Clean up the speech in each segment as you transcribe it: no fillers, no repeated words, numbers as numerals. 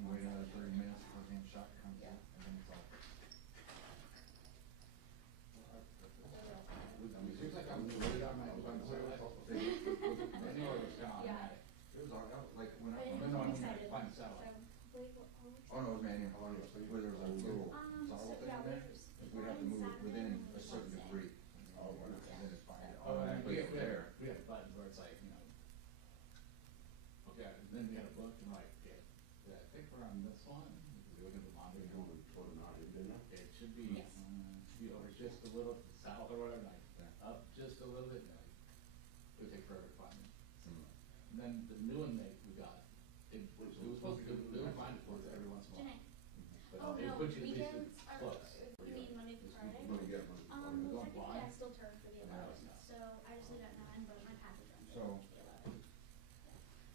You wait another 30 minutes before the shot comes in, and then it's like. It seems like I'm really on my own. I know it was kind of automatic. It was like when I find the satellite. Oh no, it was manual. Where there was a little toggle thing in there. We'd have to move it within a certain degree. Oh, and then it's fine. We had a button where it's like, you know. Okay, and then we had a book and like, yeah, I think we're on this one. We look at the monitor. It should be, over just a little south or whatever, like up just a little bit. Like, it would take forever to find it. And then the new one we got, it was supposed to do it find it for every once in a while. Oh It no, put you at least weekends are, close. you mean Monday through Friday? What do you get? Well, technically I still turn for the 11th, so I just leave at 9, but my package runs So, the 11th.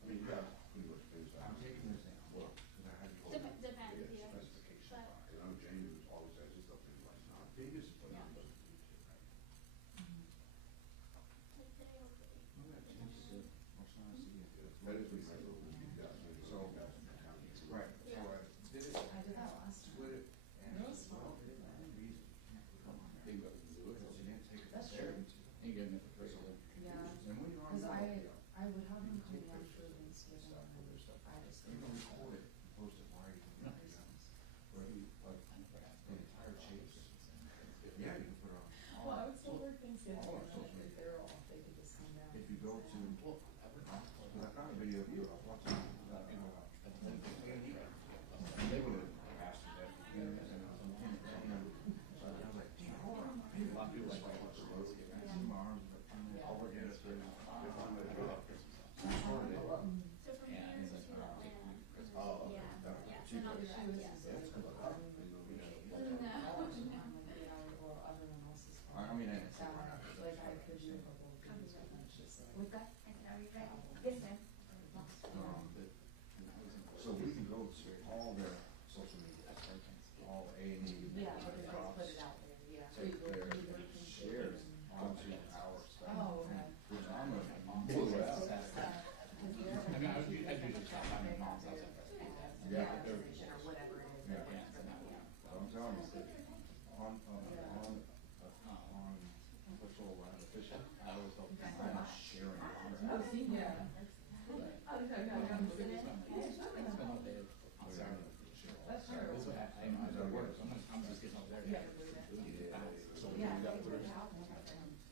I mean, you got pretty much things. I'm taking this down. Well, because I had to go. Depends, yeah. Specification. But, I know Jamie was always says this stuff is like not biggest, but Yeah. not doesn't need to, right? like today, hopefully. That is what you might do. So, right, so I did it. I did that last time. Split it. And It was small. They got to do it, so you didn't take it That's there. true. And get it for free. Yeah, And when you're on. because your own, I would have them come down for Thanksgiving stuff, and other stuff. I just. You can record it, and post it where you can. Where you, like, the entire chase. Yeah, you can put it on. Well, I would still work Thanksgiving All our and then social if they're off, they could just come down. If you go to, because I found a video of you, I was watching, people, they would have asked you that, you know, and I was like, so I was like, damn, hold on. A lot of people like, my arms, I'll work it up there. So from here to, Oh, yeah, so not direct, yeah. I mean, I. Like I could do a couple of things, but it's just like. With that, I said, are you ready? Yes, ma'am. So we can go to all their social media, all A&E. Yeah, but they just put it out there, yeah. Take their shares onto our stuff. Oh, okay. Which I'm gonna pull it out. I mean, I do just shop on your mom's house. Yeah, organization or whatever it is. Yeah. I'm telling you, on official, official, I always felt I'm sharing. Oh, see, yeah. That's true. I'm just getting up there.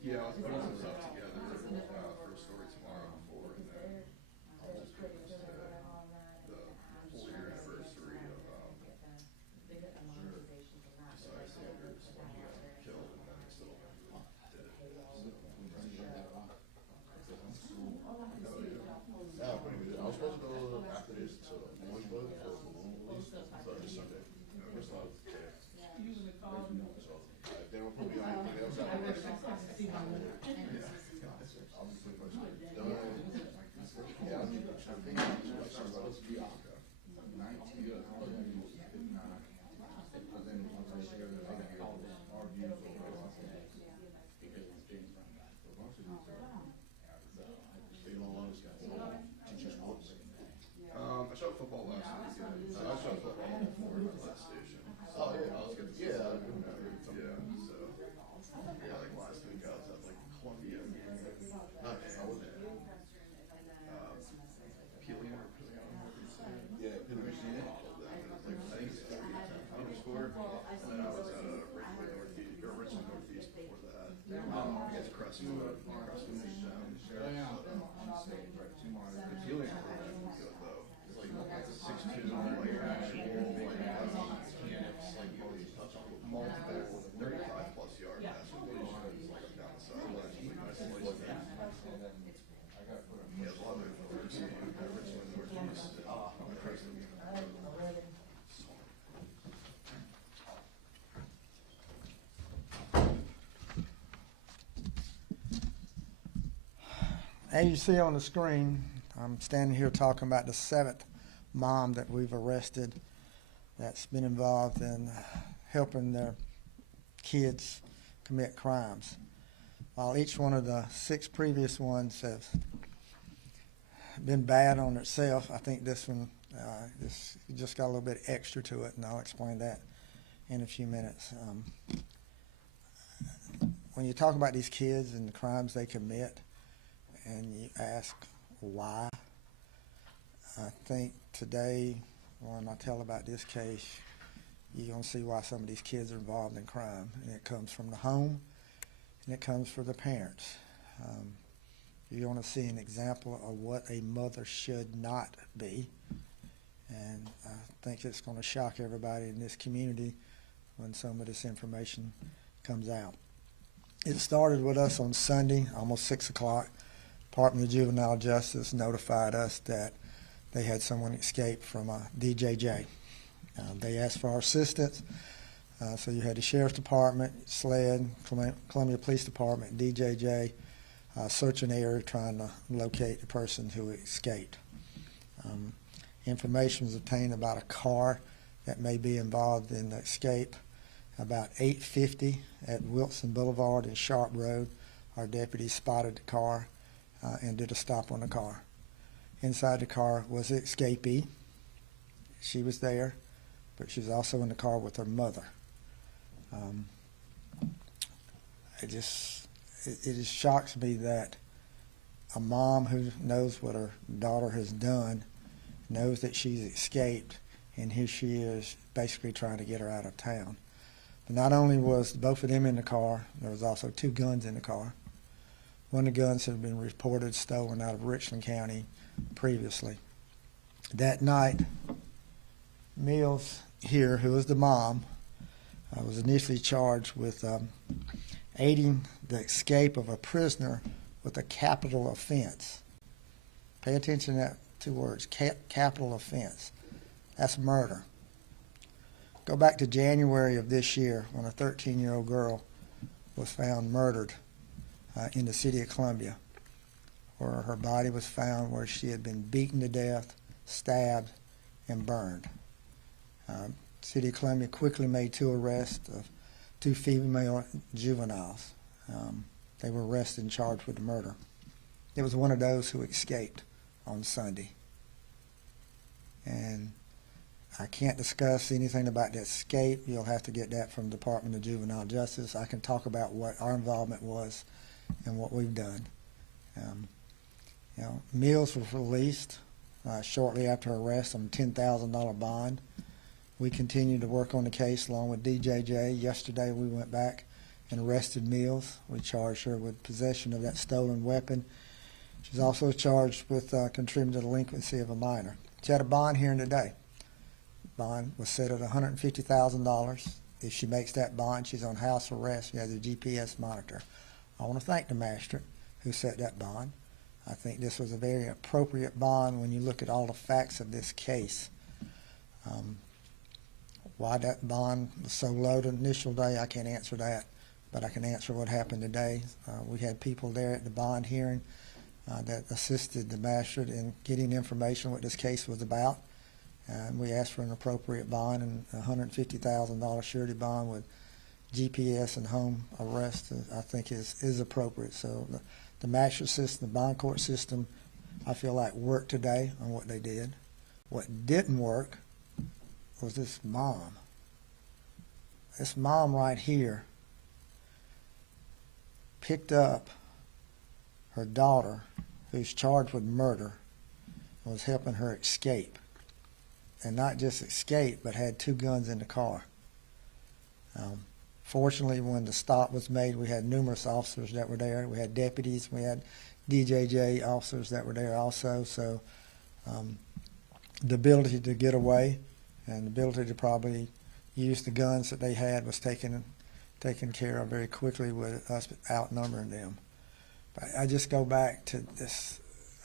Yeah, I was putting some stuff together for a story tomorrow for, and then I'll just go to the 4-year anniversary of Society Standards when he got killed, and then it's still did it. Yeah, pretty good. I was supposed to go after this to Orangeburg for a balloon release, so this Sunday. First of all, so they were putting me on anything else out there. Obviously, first done. Yeah, I think it's supposed to be on. 19 years. But then once I share the video, our views will go up. Because it's James Brown guy. A bunch of these are. They don't want us guys. Teachers sports. I shot football last week. I shot football before the last station. Oh yeah, I was getting yeah. so yeah, like last week I was at like Columbia. Nice. I wasn't. Peeling or Yeah, people are seeing it. like I think it's 40 score. And then I was at Richmond Northeast before that. Against Crestwood. Crestwood is down. The peeling was good though. It's like 6'2", like actual, like multiple 35 plus yard pass completions, like down the sideline. He has a lot of diversity at Richmond Northeast and Crestwood. As you see on the screen, I'm standing here talking about the 7th mom that we've arrested that's been involved in helping their kids commit crimes. While each one of the 6 previous ones have been bad on itself, I think this one It just got a little bit extra to it, and I'll explain that in a few minutes. When you talk about these kids and the crimes they commit, and you ask why, I think today, when I tell about this case, you're going to see why some of these kids are involved in crime. And it comes from the home, and it comes from the parents. You're going to see an example of what a mother should not be. And I think it's going to shock everybody in this community when some of this information comes out. It started with us on Sunday, almost 6 o'clock. Department of Juvenile Justice notified us that they had someone escape from DJJ. They asked for our assistance, so you had the Sheriff's Department, SLED, Columbia Police Department, DJJ, search an area trying to locate the person who escaped. Information was obtained about a car that may be involved in the escape. About 8:50 at Wilson Boulevard and Sharp Road, our deputies spotted the car and did a stop on the car. Inside the car was the escapee. She was there, but she was also in the car with her mother. It just shocks me that a mom who knows what her daughter has done, knows that she's escaped, and here she is basically trying to get her out of town. But not only was both of them in the car, there was also 2 guns in the car. One of the guns had been reported stolen out of Richland County previously. That night, Mills here, who was the mom, was initially charged with aiding the escape of a prisoner with a capital offense. Pay attention to that 2 words, capital offense. That's murder. Go back to January of this year when a 13-year-old girl was found murdered in the city of Columbia, where her body was found where she had been beaten to death, stabbed, and burned. City of Columbia quickly made 2 arrests of 2 female juveniles. They were arrested and charged with murder. It was one of those who escaped on Sunday. And I can't discuss anything about the escape. You'll have to get that from the Department of Juvenile Justice. I can talk about what our involvement was and what we've done. Mills was released shortly after her arrest on a $10,000 bond. We continued to work on the case along with DJJ. Yesterday we went back and arrested Mills. We charged her with possession of that stolen weapon. She's also charged with contributing to the delinquency of a minor. She had a bond hearing today. Bond was set at $150,000. If she makes that bond, she's on house arrest. She has a GPS monitor. I want to thank the magistrate who set that bond. I think this was a very appropriate bond when you look at all the facts of this case. Why that bond was so low the initial day, I can't answer that, but I can answer what happened today. We had people there at the bond hearing that assisted the magistrate in getting information what this case was about. And we asked for an appropriate bond, and a $150,000 surety bond with GPS and home arrest, I think is appropriate. So the magistrate system, the bond court system, I feel like worked today on what they did. What didn't work was this mom. This mom right here picked up her daughter, who's charged with murder, and was helping her escape. And not just escape, but had 2 guns in the car. Fortunately, when the stop was made, we had numerous officers that were there. We had deputies, we had DJJ officers that were there also. So the ability to get away and the ability to probably use the guns that they had was taken care of very quickly with us outnumbering them. But I just go back to this.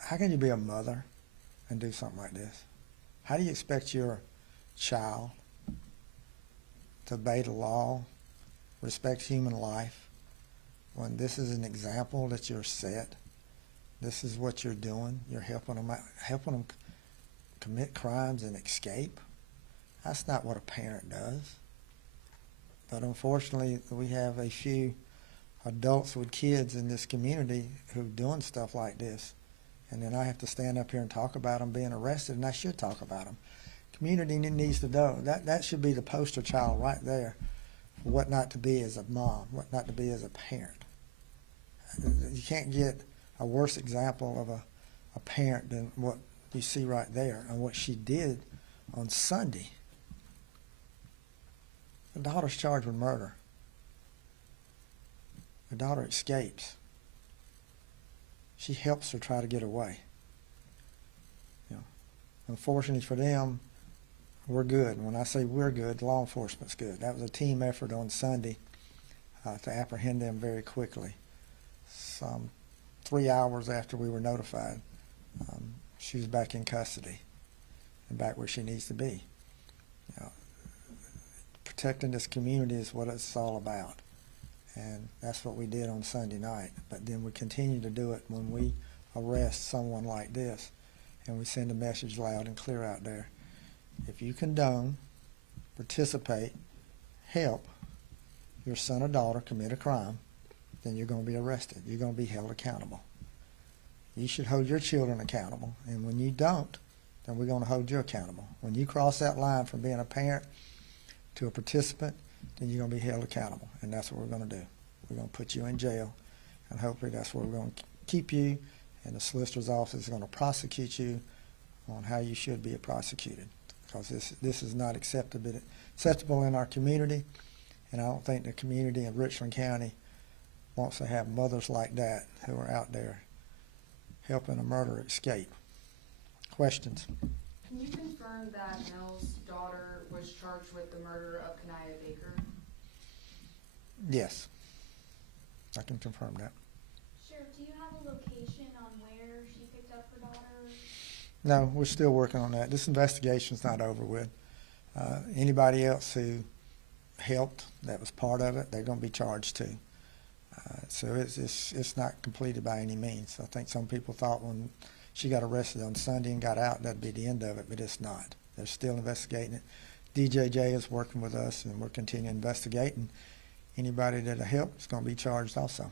How can you be a mother and do something like this? How do you expect your child to obey the law, respect human life, when this is an example that you're set? This is what you're doing. You're helping them commit crimes and escape. That's not what a parent does. But unfortunately, we have a few adults with kids in this community who are doing stuff like this, And then I have to stand up here and talk about them being arrested, and I should talk about them. Community needs to know. That should be the poster child right there for what not to be as a mom, what not to be as a parent. You can't get a worse example of a parent than what you see right there and what she did on Sunday. The daughter's charged with murder. The daughter escapes. She helps her try to get away. You know, unfortunately for them, we're good. And when I say we're good, law enforcement's good. That was a team effort on Sunday to apprehend them very quickly. Some 3 hours after we were notified, she was back in custody and back where she needs to be. You know, protecting this community is what it's all about. And that's what we did on Sunday night. But then we continue to do it when we arrest someone like this, and we send a message loud and clear out there. If you condone, participate, help your son or daughter commit a crime, then you're going to be arrested. You're going to be held accountable. You should hold your children accountable, and when you don't, then we're going to hold you accountable. When you cross that line from being a parent to a participant, then you're going to be held accountable, and that's what we're going to do. We're going to put you in jail, and hopefully that's where we're going to keep you, and the solicitor's office is going to prosecute you on how you should be prosecuted, because this is not acceptable in our community, and I don't think the community in Richland County wants to have mothers like that who are out there helping a murderer escape. Questions? Can you confirm that Mills' daughter was charged with the murder of Kanaya Baker? Yes, I can confirm that. Sure. Do you have a location on where she picked up her daughter? No, we're still working on that. This investigation's not over with. Anybody else who helped, that was part of it, they're going to be charged too. So it's not completed by any means. I think some people thought when she got arrested on Sunday and got out, that'd be the end of it, but it's not. They're still investigating it. DJJ is working with us, and we're continuing to investigate, and anybody that'll help is going to be charged also.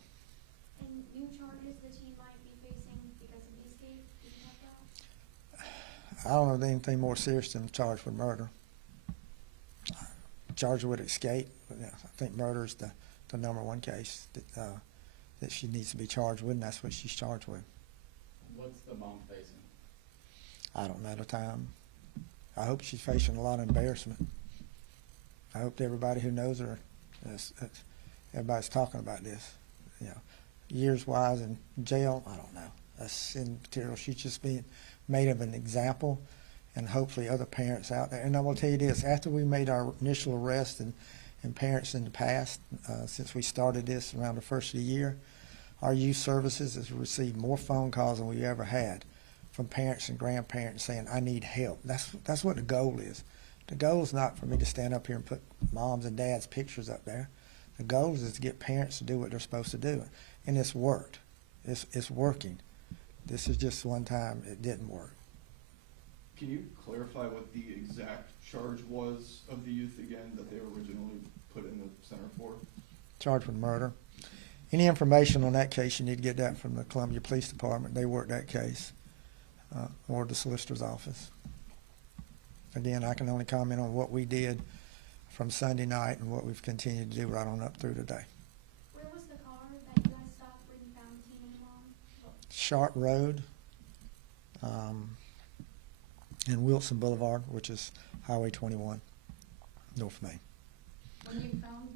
And new charges that she might be facing because of the escape? Did you have that? I don't know of anything more serious than charged with murder. Charged with escape, but yeah, I think murder is the number one case that she needs to be charged with, and that's what she's charged with. What's the mom facing? I don't know the time. I hope she's facing a lot of embarrassment. I hope everybody who knows her, everybody's talking about this. You know, years-wise in jail, I don't know. That's in material. She's just being made of an example, and hopefully other parents out there. And I will tell you this, after we made our initial arrest and parents in the past, since we started this around the first of the year, our youth services has received more phone calls than we ever had from parents and grandparents saying, I need help. That's what the goal is. The goal is not for me to stand up here and put moms and dads' pictures up there. The goal is to get parents to do what they're supposed to do. And it's worked. It's working. This is just one time it didn't work. Can you clarify what the exact charge was of the youth again that they originally put in the center for? Charged with murder. Any information on that case, you need to get that from the Columbia Police Department. They work that case, or the solicitor's office. Again, I can only comment on what we did from Sunday night and what we've continued to do right on up through today. Where was the car that you guys stopped when you found the teen and your mom? Sharp Road and Wilson Boulevard, which is Highway 21, North Main. When you found,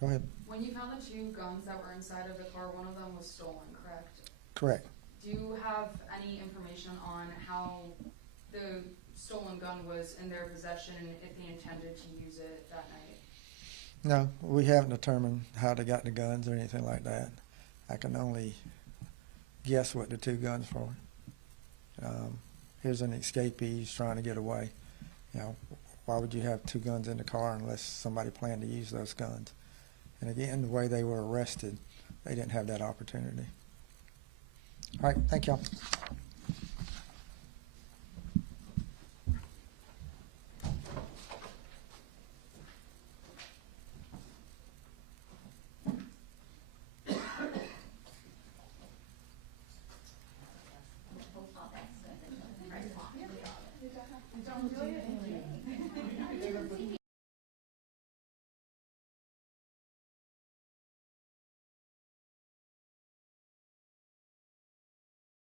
Go ahead. When you found the two guns that were inside of the car, one of them was stolen, correct? Correct. Do you have any information on how the stolen gun was in their possession and if they intended to use it that night? No, we haven't determined how they got the guns or anything like that. I can only guess what the two guns were. Here's an escapee who's trying to get away. You know, why would you have two guns in the car unless somebody planned to use those guns? And again, the way they were arrested, they didn't have that opportunity. All right, thank y'all. don't do it.